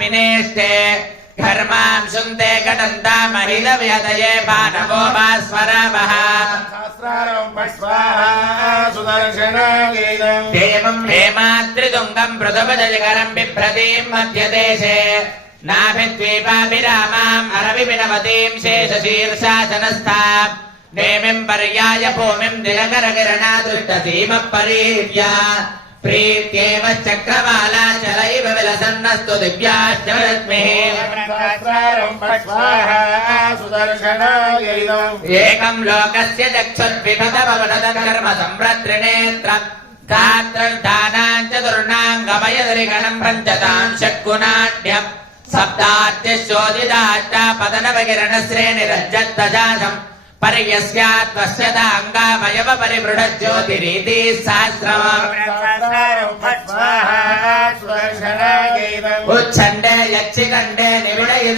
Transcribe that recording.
विनेष्टे धर्मां शुन्ते घटन्ता महिलव्यदये भानवो भास्वरवः देवं हेमात्रितुङ्गं पृथुपजलकरं बिभ्रतीं मध्यदेशे नाभिद्वीपाभिरामाम् अरविपिणवतीं शेषशीर्षासनस्थाम् नेमिं पर्याय भूमिं दिनकरकिरणादृष्टसीमपरीर्या प्रीत्येव चक्रवाला चलैव विलसन्नस्तु दिव्याष्टरश्मिः एकं लोकस्य चक्षुर्विभतभवनदधर्म संवृत्रिनेत्रम् गात्रदानां चतुर्णां गमयदरिगणं पञ्चतां षट्गुणाढ्यम् सप्तात्यशोदिताष्टापदनवकिरणश्रेणिरज्जत्तजासम् पर्यस्यात्वस्यताङ्गामयव परिमृढज्योतिरीति सहस्रम् उच्छण्डे यक्षिकण्डे निरुडयति